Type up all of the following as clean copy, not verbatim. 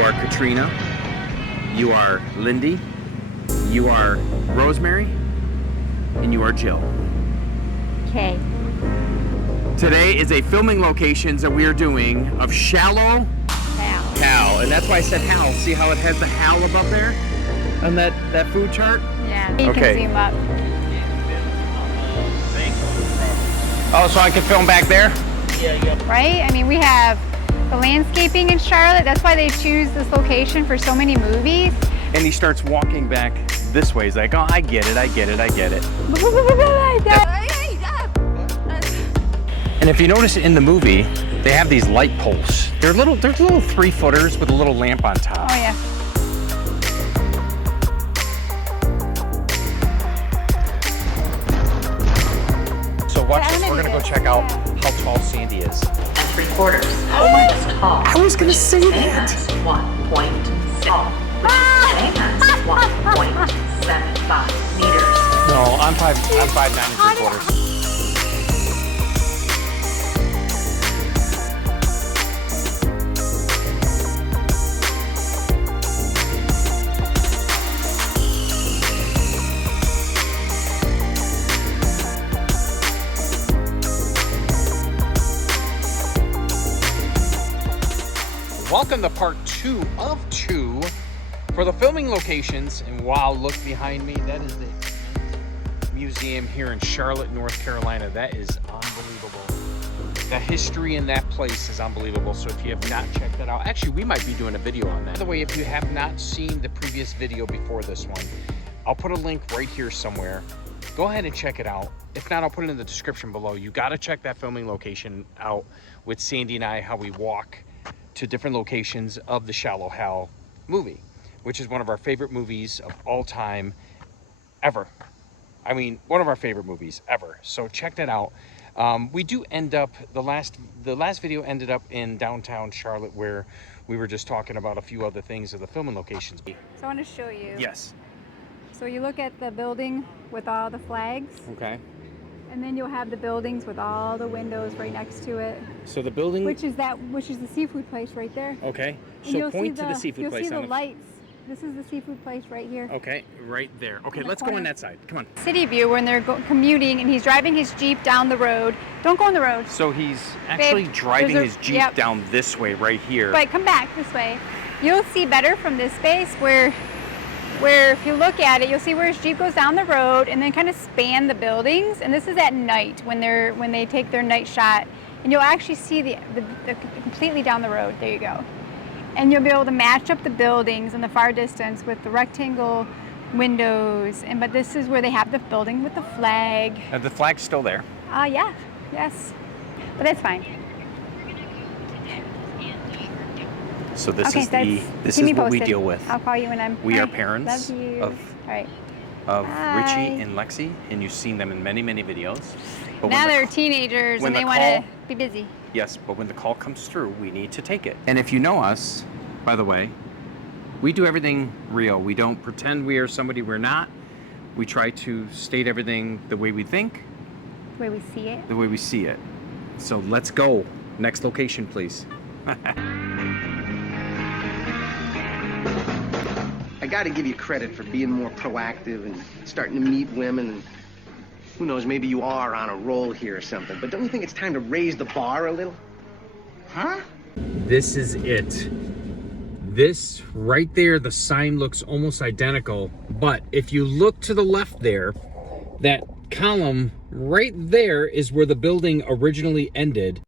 You are Katrina. You are Lindy. You are Rosemary. And you are Jill. Okay. Today is a filming locations that we are doing of Shallow Hal. And that's why I said Hal. See how it has the Hal above there? On that food chart? Yeah, you can zoom up. Oh, so I can film back there? Yeah. Right? I mean, we have the landscaping in Charlotte. That's why they choose this location for so many movies. And he starts walking back this way. He's like, oh, I get it. And if you notice in the movie, they have they're little 3-footers with a little lamp on top. Oh, yeah. So watch this, we're gonna go check out how tall Sandi is. 3/4. Oh my God. I was gonna say that. 1.6. And 1.75 meters. No, I'm 5'9" and 3/4. Welcome to part 2 of 2 for the filming locations. And wow, look behind me. That is the museum here in Charlotte, North Carolina. That is unbelievable. The history in that place is unbelievable. So if you have not checked that out, actually, we might be doing a video on that. By the way, if you have not seen the previous video before this one, I'll put a link right here somewhere. Go ahead and check it out. If not, I'll put it in the description below. You got to check that filming location out with Sandi and I, how we walk to different locations of the Shallow Hal movie, which is one of our favorite movies of all time ever. I mean, one of our favorite movies ever. So check that out. We do end up, the last video ended up in downtown Charlotte, where we were just talking about a few other things of the filming locations. So I want to show you. Yes. So you look at the building with all the flags. Okay. And then you'll have the buildings with all the windows right next to it. So the building, which is the seafood place right there. Okay. And So point to the seafood place. You'll see the lights. This is the seafood place right here. Okay, right there. Okay, let's go on that side. Come on. City view when they're commuting and he's driving his Jeep down the road. Don't go on the road. So he's actually driving his Jeep down this way right here. But come back this way. You'll see better from this space where if you look at it, you'll see where his Jeep goes down the road and then kind of span the buildings. And this is at night when they take their night shot. And you'll actually see the completely down the road. There you go. And you'll be able to match up the buildings in the far distance with the rectangle windows. But this is where they have the building with the flag. The flag's still there. Yeah, yes. But that's fine. So this is what we deal with. I'll call you when We are parents of Richie and Lexi, and you've seen them in many, many videos. But now they're teenagers and they want to be busy. Yes, but when the call comes through, we need to take it. And if you know us, by the way, we do everything real. We don't pretend we are somebody we're not. We try to state everything the way we think. The way we see it. The way we see it. So let's go. Next location, please. I got to give you credit for being more proactive and starting to meet women. And who knows, maybe you are on a roll here or something. But don't you think it's time to raise the bar a little? Huh? This is it. This right there, the sign looks almost identical. But if you look to the left there, that column right there is where the building originally ended.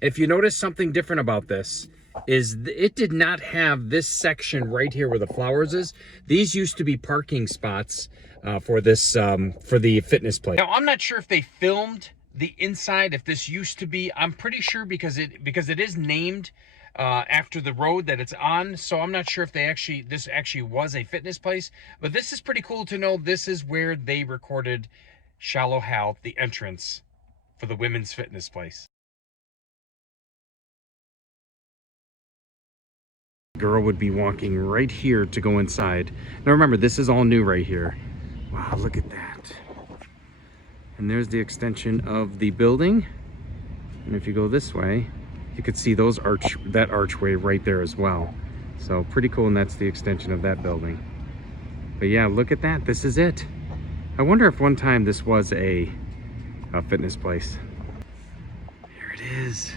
If you notice something different about this, is it did not have this section right here where the flowers is. These used to be parking spots for this for the fitness place. Now I'm not sure if they filmed the inside, if this used to be. I'm pretty sure because it is named after the road that it's on. So I'm not sure if this actually was a fitness place. But this is pretty cool to know. This is where they recorded Shallow Hal, the entrance for the women's fitness place. Girl would be walking right here to go inside. Now remember, this is all new right here. Wow, look at that. And there's the extension of the building. And if you go this way, you could see that archway right there as well. So pretty cool, and that's the extension of that building. But yeah, look at that. This is it. I wonder if one time this was a fitness place. There it is.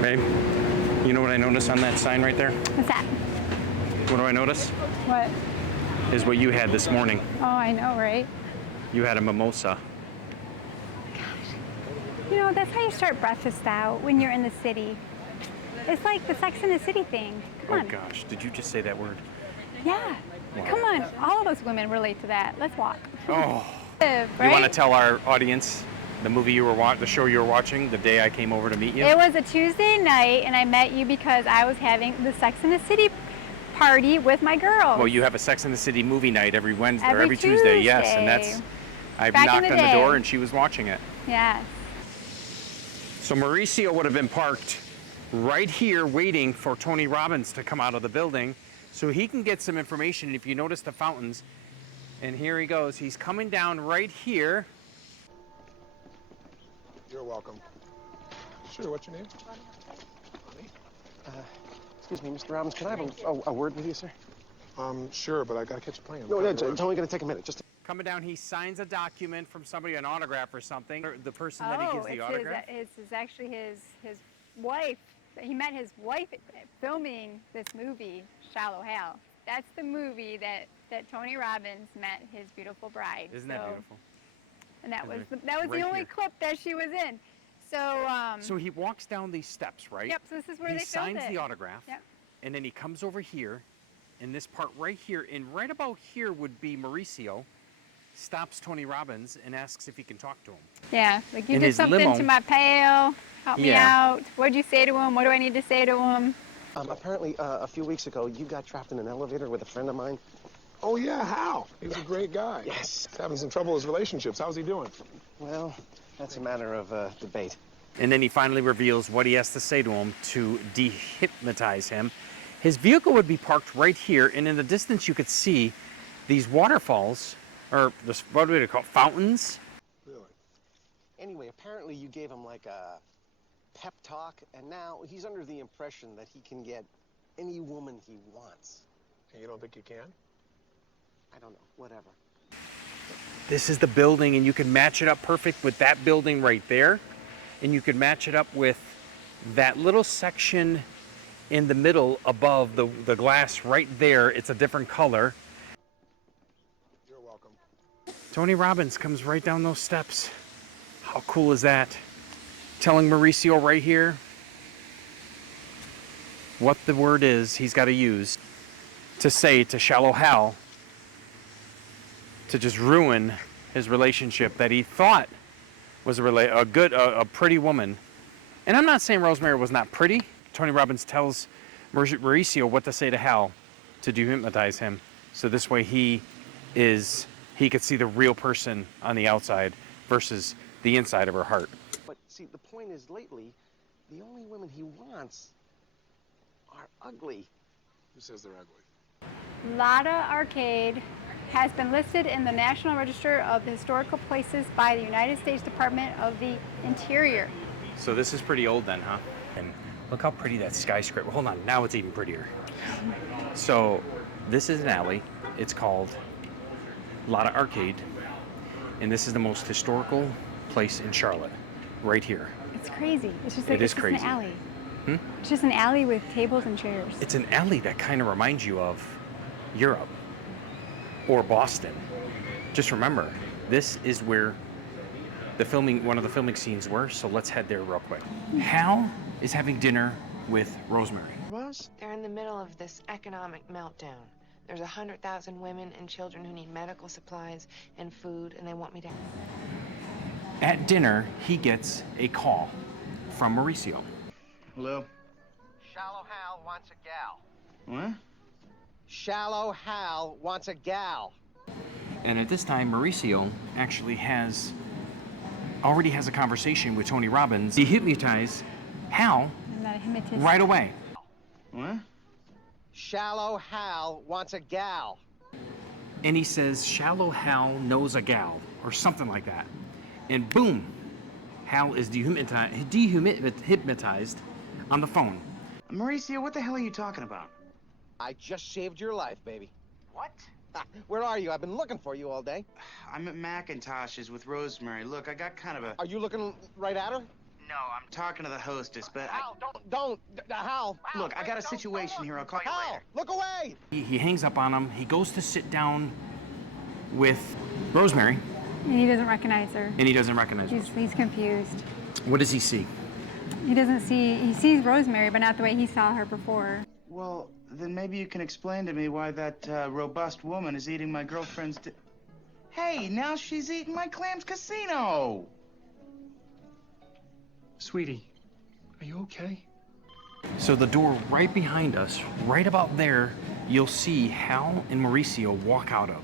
Babe, you know what I noticed on that sign right there? What's that? What do I notice? What? Is what you had this morning. Oh, I know, right? You had a mimosa. You know, that's how you start breakfast out when you're in the city. It's like the Sex and the City thing. Come on. Oh gosh, did you just say that word? Yeah. Wow. Come on. All of us women relate to that. Let's walk. Oh. Right? You want to tell our audience the movie you were the show you were watching the day I came over to meet you? It was a Tuesday night, and I met you because I was having the Sex and the City party with my girls. Well, you have a Sex and the City movie night every Wednesday or Every every Tuesday, yes, and Tuesday. that's I Back in knocked the on the day. door and she was watching it. Yes. So Mauricio would have been parked right here waiting for Tony Robbins to come out of the building so he can get some information. And if you notice the fountains, and here he goes, he's coming down right here. You're welcome. Sure, what's your name? Excuse me, Mr. Robbins, can I have a word with you, sir? Sure, but I gotta catch a plane. No, it's only gonna take a minute. Just. Coming down, he signs a document from somebody, an autograph or something. Or the person that he gives the autograph. It's actually his wife. He met his wife filming this movie, Shallow Hal. That's the movie that Tony Robbins met his beautiful bride. Isn't that beautiful? And that was Right the only here. clip that she was in. So So he walks down these steps, right? Yep, so this is where he they filmed signs it. the autograph. Yep. And then he comes over here, in this part right here, and right about here would be Mauricio, stops Tony Robbins and asks if he can talk to him. Yeah, like you In did his something limo. to my pail, help me Yeah. out. What'd you say to him? What do I need to say to him? Apparently, a few weeks ago, you got trapped in an elevator with a friend of mine. Oh, yeah, Hal. He was a great guy. Yes. He's having some trouble with his relationships. How's he doing? Well, that's a matter of debate. And then he finally reveals what he has to say to him to dehypnotize him. His vehicle would be parked right here, and in the distance you could see these waterfalls, or this, what do we call it, fountains? Really? Anyway, apparently you gave him like a pep talk, and now he's under the impression that he can get any woman he wants. And you don't think you can? I don't know, whatever. This is the building, and you can match it up perfect with that building right there, and you can match it up with that little section in the middle above the glass right there. It's a different color. You're welcome. Tony Robbins comes right down those steps. How cool is that? Telling Mauricio right here what the word is he's got to use to say to Shallow Hal to just ruin his relationship that he thought was a pretty woman. And I'm not saying Rosemary was not pretty. Tony Robbins tells Mauricio what to say to Hal to dehypnotize him. So this way he could see the real person on the outside versus the inside of her heart. But see, the point is, lately, the only women he wants are ugly. Who says they're ugly? Lotta Arcade has been listed in the National Register of Historical Places by the United States Department of the Interior. So this is pretty old then, huh? And look how pretty that skyscraper. Hold on, now it's even prettier. So this is an alley. It's called Lotta Arcade. And this is the most historical place in Charlotte, right here. It's crazy. It's just It like is it's just crazy. an alley. It's just an alley with tables and chairs. It's an alley that kind of reminds you of Europe or Boston. Just remember, this is where one of the filming scenes were, so let's head there real quick. Hal is having dinner with Rosemary. They're in the middle of this economic meltdown. There's 100,000 women and children who need medical supplies and food, and they want me to... At dinner, he gets a call from Mauricio. Hello? Shallow Hal wants a gal. What? Shallow Hal wants a gal. And at this time, Mauricio actually already has a conversation with Tony Robbins. He hypnotized Hal I'm not a hypnotist. right away. What? Shallow Hal wants a gal. and he says, Shallow Hal knows a gal, or something like that. And boom, Hal is hypnotized on the phone. Mauricio, what the hell are you talking about? I just saved your life, baby. What? Where are you? I've been looking for you all day. I'm at Macintosh's with Rosemary. Look, I got kind of a... Are you looking right at her? No, I'm talking to the hostess, but Hal, don't, Hal. Look, I got a situation here. I'll call you Hal, later. look away. He hangs up on him. He goes to sit down with Rosemary, And he doesn't recognize her. and he doesn't recognize her. He's confused. What does he see? He sees Rosemary, but not the way he saw her before. Well, then maybe you can explain to me why that robust woman is eating my girlfriend's... Hey, now she's eating my Clams Casino! Sweetie, are you okay? So the door right behind us, right about there, you'll see Hal and Mauricio walk out of.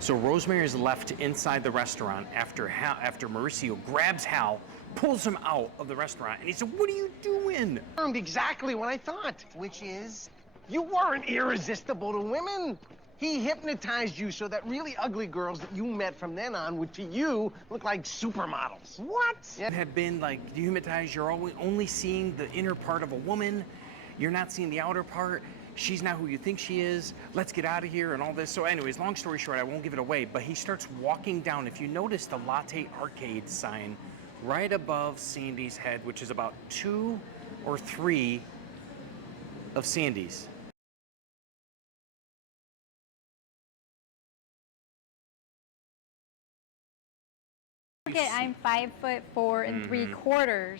So Rosemary is left inside the restaurant after Mauricio grabs Hal, pulls him out of the restaurant, and he said, "What are you doing?" Exactly what I thought. Which is... You weren't irresistible to women. He hypnotized you so that really ugly girls that you met from then on would, to you, look like supermodels. What? You have been like dehumanized. You're only seeing the inner part of a woman. You're not seeing the outer part. She's not who you think she is. Let's get out of here and all this. So anyways, long story short, I won't give it away, but he starts walking down. If you notice the Latte Arcade sign right above Sandy's head, which is about 2 or 3 of Sandy's. Okay, I'm 5'4" and 3/4.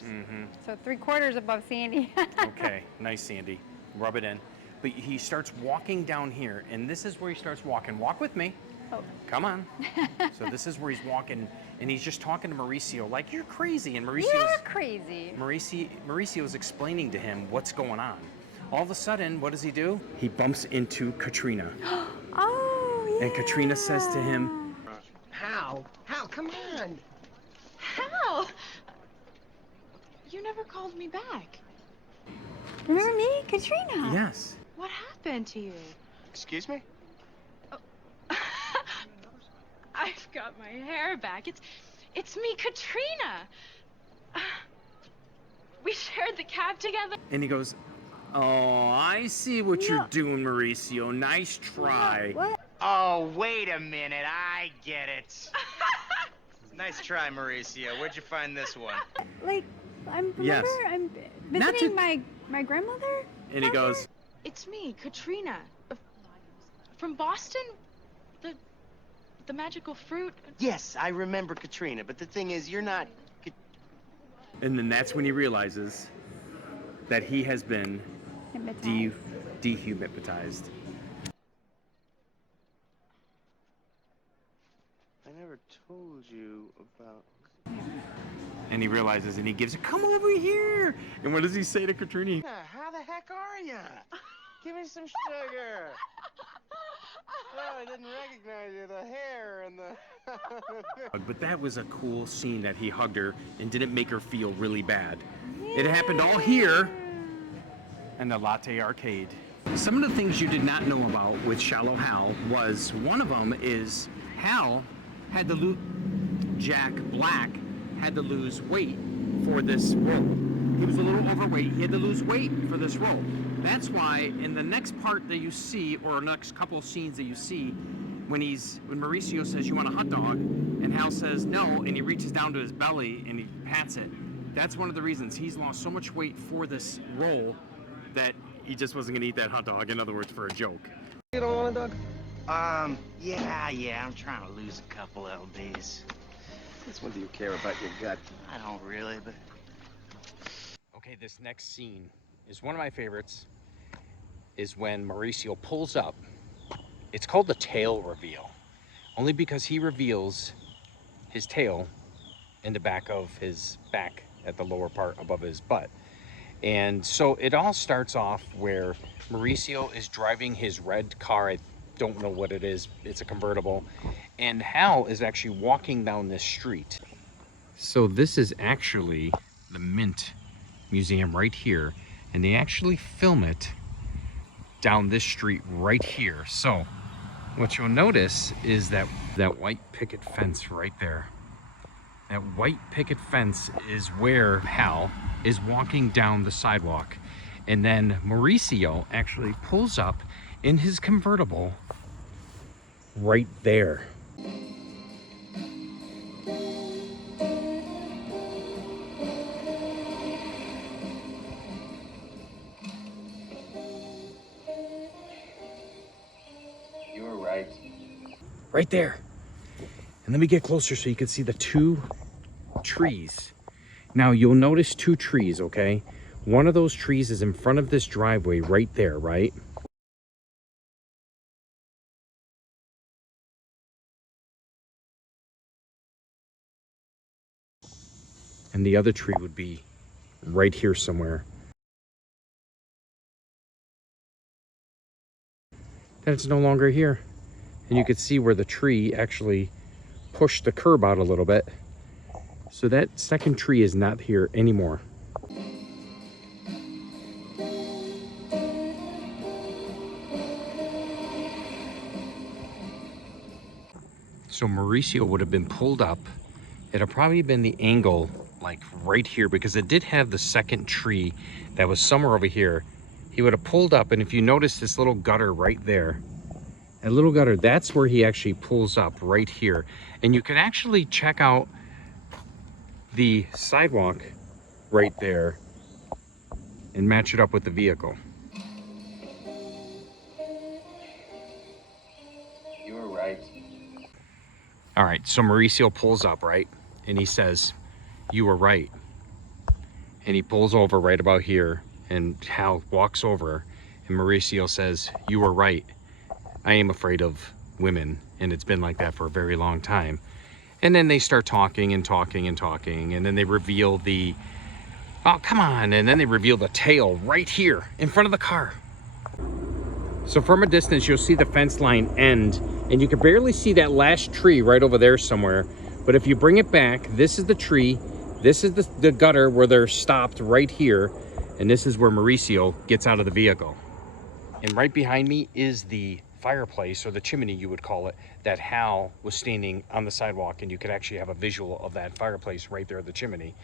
So 3/4 above Sandy. Okay, nice, Sandy. Rub it in. But he starts walking down here, and this is where he starts walking. Walk with me. Oh. Come on. So this is where he's walking, and he's just talking to Mauricio like, "You're crazy," and You're crazy. Mauricio's explaining to him what's going on. All of a sudden, what does he do? He bumps into Katrina. Oh, yeah. And Katrina says to him, Hal, come on. Hal! You never called me back. Remember me, Katrina? yes. What happened to you? Excuse me? I've got my hair back. It's me, Katrina. We shared the cab together. And he goes, "Oh, I see what you're doing, Mauricio. Nice try." What? Oh, wait a minute. I get it. Nice try, Mauricio. Where'd you find this one? Like, Yes. I'm Not visiting to- my grandmother? And he goes, It's me, Katrina. From Boston? The magical fruit? Yes, I remember Katrina, but the thing is, you're not... and then that's when he realizes that he has been Hypnotized. dehumanized. I never told you about... And he realizes, and he gives it, "Come over here." And what does he say to Katrina? How the heck are ya? Give me some sugar. Oh, I didn't recognize you. The hair and the... But that was a cool scene that he hugged her and didn't make her feel really bad. It happened all here in the Latte Arcade. Some of the things you did not know about with Shallow Hal was, one of them is Hal had to Jack Black had to lose weight for this role. He was a little overweight. He had to lose weight for this role. That's why in the next part that you see, or next couple scenes that you see, when Mauricio says, "You want a hot dog?" and Hal says no, and he reaches down to his belly and he pats it. That's one of the reasons he's lost so much weight for this role that he just wasn't gonna eat that hot dog. In other words, for a joke. You don't want a dog? Yeah, I'm trying to lose a couple lbs. Since when do you care about your gut? I don't really, but... Okay, this next scene is one of my favorites, is when Mauricio pulls up. It's called the tail reveal, only because he reveals his tail in the back of his back at the lower part above his butt. And so it all starts off where Mauricio is driving his red car. I don't know what it is. It's a convertible. And Hal is actually walking down this street. So this is actually the mint Museum right here, and they actually film it down this street right here. So what you'll notice is that white picket fence right there. That white picket fence is where Hal is walking down the sidewalk. And then Mauricio actually pulls up in his convertible right there. You were right. Right there. And let me get closer so you can see the two trees. Now you'll notice two trees, okay? One of those trees is in front of this driveway right there, right? And the other tree would be right here somewhere. Then it's no longer here. And you could see where the tree actually pushed the curb out a little bit. So that second tree is not here anymore. So Mauricio would have been pulled up. It'd have probably been the angle like right here, because it did have the second tree that was somewhere over here. He would have pulled up, and if you notice this little gutter right there, a little gutter, that's where he actually pulls up right here. And you can actually check out the sidewalk right there and match it up with the vehicle. You were right. All right, so Mauricio pulls up, right? And he says, "You were right." And he pulls over right about here, and Hal walks over, and Mauricio says, "You were right. I am afraid of women, and it's been like that for a very long time." And then they start talking and talking and talking, and then they reveal the, oh, come on, and then they reveal the tail right here in front of the car. So from a distance, you'll see the fence line end, and you can barely see that last tree right over there somewhere. But if you bring it back, this is the tree, this is the gutter where they're stopped right here, and this is where Mauricio gets out of the vehicle. And right behind me is the fireplace, or the chimney you would call it, that Hal was standing on the sidewalk, and you could actually have a visual of that fireplace right there at the chimney.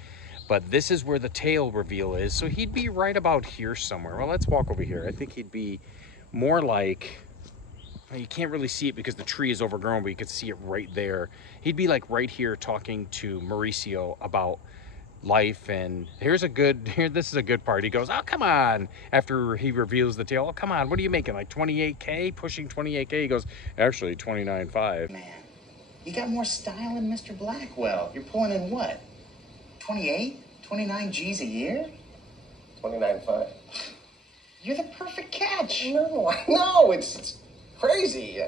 But this is where the tail reveal is, so he'd be right about here somewhere. Well, let's walk over here. I think he'd be more like, well, you can't really see it because the tree is overgrown, but you could see it right there. He'd be like right here talking to Mauricio about life. And this is a good part. He goes, "Oh, come on," after he reveals the tail. "Oh, come on, what are you making, like 28K, pushing 28K?" He goes, "Actually 29.5. Man, you got more style than Mr. Blackwell. You're pulling in what, 28, 29 G's a year? 29.5. You're the perfect catch. No, it's crazy.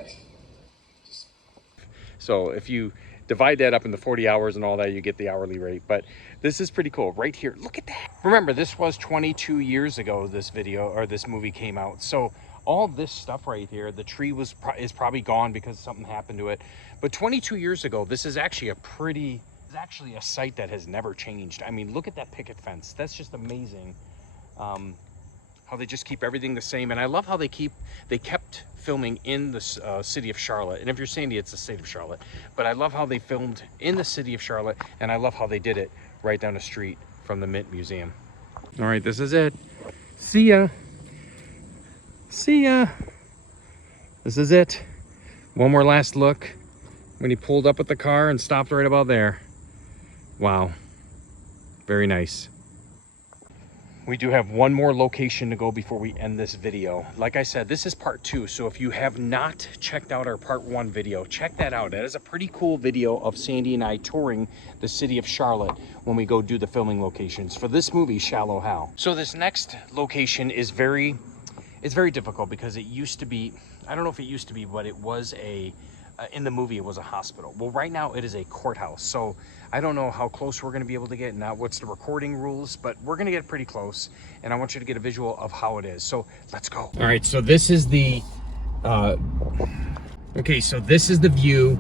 So if you divide that up into 40 hours and all that, you get the hourly rate. But this is pretty cool right here. Look at that. Remember, this was 22 years ago this video, or this movie, came out. So all this stuff right here, the tree is probably gone because something happened to it. But 22 years ago, this is actually a site that has never changed. I mean, look at that picket fence. That's just amazing. How they just keep everything the same. And I love how they kept filming in the city of Charlotte. And if you're Sandy, it's the state of Charlotte. But I love how they filmed in the city of Charlotte, and I love how they did it right down the street from the Mint Museum. All right, this is it. See ya. See ya. This is it. One more last look when he pulled up at the car and stopped right about there. Wow. Very nice. We do have one more location to go before we end this video. Like I said, this is part 2. So if you have not checked out our part 1 video, check that out. That is a pretty cool video of Sandy and I touring the city of Charlotte when we go do the filming locations for this movie, Shallow Hal. So this next location is very difficult because it used to be, I don't know if it used to be, but it was in the movie, it was a hospital. Well, right now it is a courthouse. So I don't know how close we're going to be able to get, not what's the recording rules, but we're going to get pretty close, and I want you to get a visual of how it is. So let's go. All right, so this is the okay, so this is the view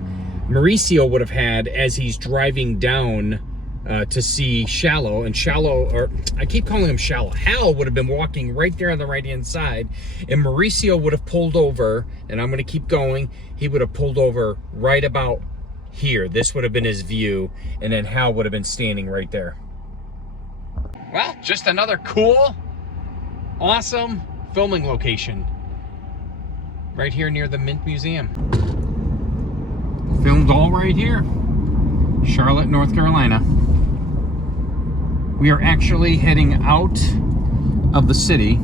Mauricio would have had as he's driving down to see Shallow, and Shallow, or I keep calling him Shallow. Hal would have been walking right there on the right-hand side, and Mauricio would have pulled over, and I'm going to keep going. He would have pulled over right about here. This would have been his view, and then Hal would have been standing right there. Well, just another cool, awesome filming location right here near the Mint Museum. Filmed all right here, Charlotte, North Carolina. We are actually heading out of the city.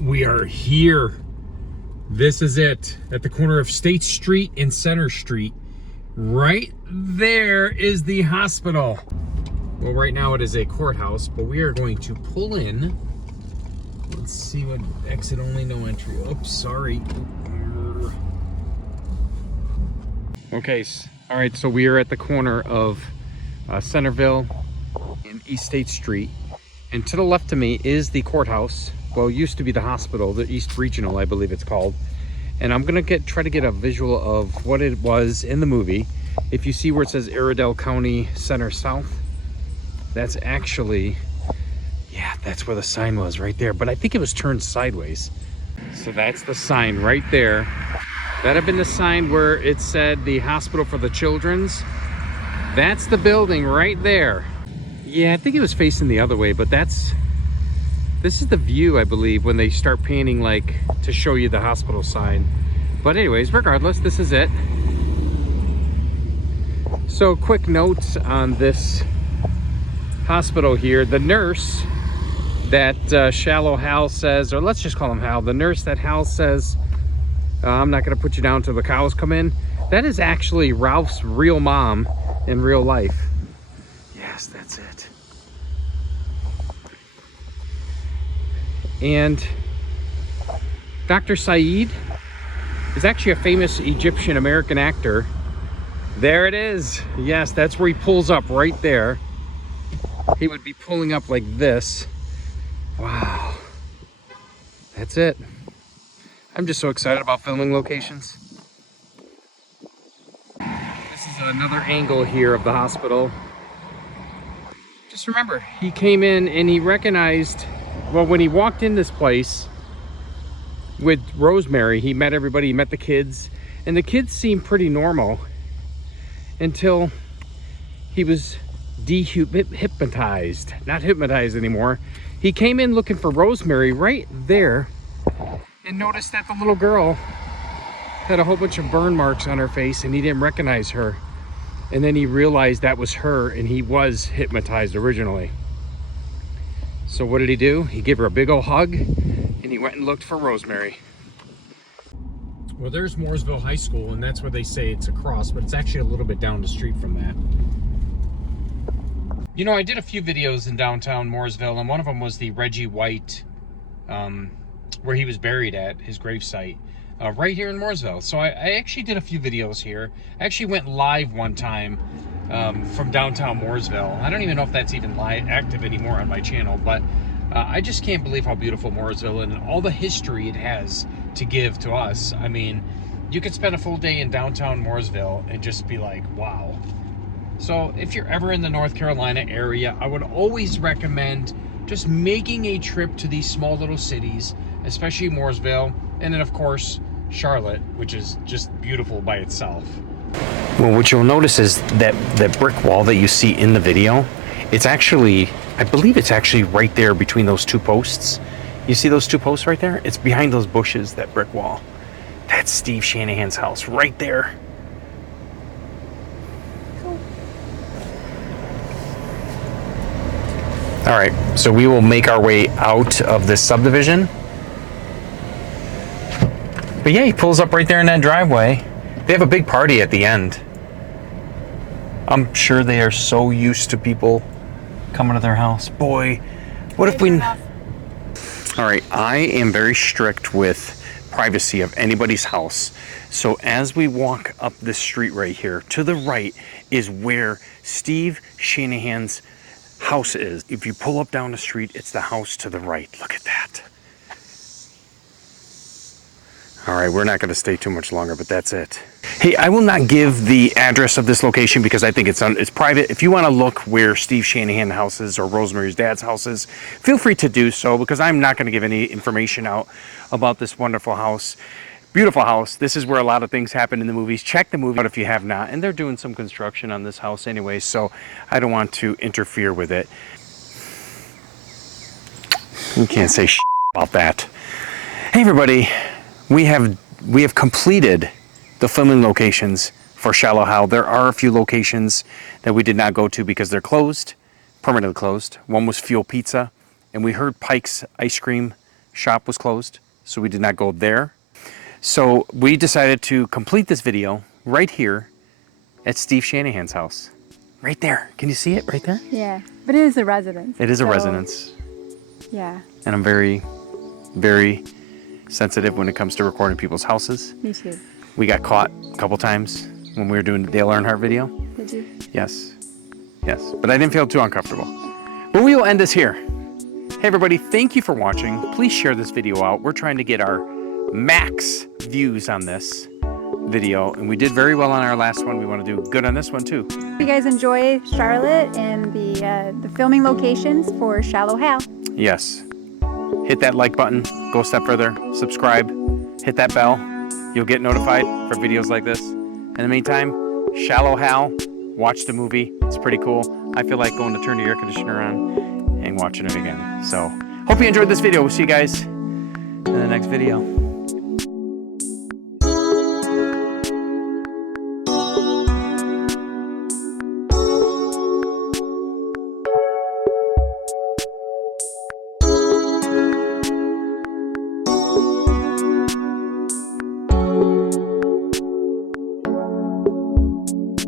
We are here. This is it, at the corner of State Street and Center Street. Right there is the hospital. Well, right now it is a courthouse, but we are going to pull in. Let's see what exit only, no entry. Oops, sorry. Okay, all right, so we are at the corner of Centerville and East State Street. And to the left of me is the courthouse. Well, it used to be the hospital, the East Regional, I believe it's called. And I'm gonna try to get a visual of what it was in the movie. If you see where it says Iredell County Center South, that's actually, yeah, that's where the sign was, right there. But I think it was turned sideways. So that's the sign right there. That'd have been the sign where it said the hospital for the children's. That's the building right there. Yeah, I think it was facing the other way, but this is the view, I believe, when they start painting, like, to show you the hospital sign. But anyways, regardless, this is it. So quick notes on this hospital here. The nurse that Shallow Hal says, or let's just call him Hal, the nurse that Hal says, I'm not gonna put you down till the cows come in, that is actually Ralph's real mom in real life. Yes, that's it. And Dr. Said is actually a famous Egyptian American actor. There it is. Yes, that's where he pulls up, right there. He would be pulling up like this. Wow. That's it. I'm just so excited about filming locations. This is another angle here of the hospital. Just remember, he came in and he recognized, well, when he walked in this place with Rosemary, he met everybody, he met the kids, and the kids seemed pretty normal until he was hypnotized. Not hypnotized anymore. He came in looking for Rosemary right there and noticed that the little girl had a whole bunch of burn marks on her face and he didn't recognize her. And then he realized that was her and he was hypnotized originally. So what did he do? He gave her a big old hug and he went and looked for Rosemary. Well, there's Mooresville High School, and that's where they say it's across, but it's actually a little bit down the street from that. You know, I did a few videos in downtown Mooresville, and one of them was the Reggie White, where he was buried at, his gravesite, right here in Mooresville. So I actually did a few videos here. I actually went live one time from downtown Mooresville. I don't even know if that's even active anymore on my channel, but I just can't believe how beautiful Mooresville and all the history it has to give to us. I mean, you could spend a full day in downtown Mooresville and just be like, wow. So if you're ever in the North Carolina area, I would always recommend just making a trip to these small little cities, especially Mooresville, and then of course Charlotte, which is just beautiful by itself. Well, what you'll notice is that brick wall that you see in the video, it's actually, I believe it's actually right there between those two posts. You see those two posts right there? It's behind those bushes, that brick wall. That's Steve Shanahan's house right there. Cool. All right, so we will make our way out of this subdivision. But yeah, he pulls up right there in that driveway. They have a big party at the end. I'm sure they are so used to people coming to their house. Boy, what if we... All right, I am very strict with privacy of anybody's house. So as we walk up this street right here, to the right is where Steve Shanahan's house is. If you pull up down the street, it's the house to the right. Look at that. All right, we're not going to stay too much longer, but that's it. Hey, I will not give the address of this location because I think it's private. If you want to look where Steve Shanahan's house is or Rosemary's dad's house is, feel free to do so because I'm not going to give any information out about this wonderful house. Beautiful house. This is where a lot of things happen in the movies. Check the movie out if you have not. And they're doing some construction on this house anyway, so I don't want to interfere with it. You can't say shit about that. Hey everybody, we have completed the filming locations for Shallow Hal. There are a few locations that we did not go to because they're closed, permanently closed. One was Fuel Pizza, and we heard Pike's ice cream shop was closed, so we did not go there. So we decided to complete this video right here at Steve Shanahan's house. Right there. Can you see it right there? Yeah, but it is a residence. It is a residence. Yeah. And I'm very, very sensitive when it comes to recording people's houses. Me too. We got caught a couple times when we were doing the Dale Earnhardt video. Did you? Yes. Yes. But I didn't feel too uncomfortable. But we will end this here. Hey everybody, thank you for watching. Please share this video out. We're trying to get our max views on this video, and we did very well on our last one. We want to do good on this one too. If you guys enjoy Charlotte and the filming locations for Shallow Hal. Yes. Hit that like button, go a step further, subscribe, hit that bell. You'll get notified for videos like this. In the meantime, Shallow Hal, watch the movie. It's pretty cool. I feel like going to turn the air conditioner on and watching it again. So, hope you enjoyed this video. We'll see you guys in the next video.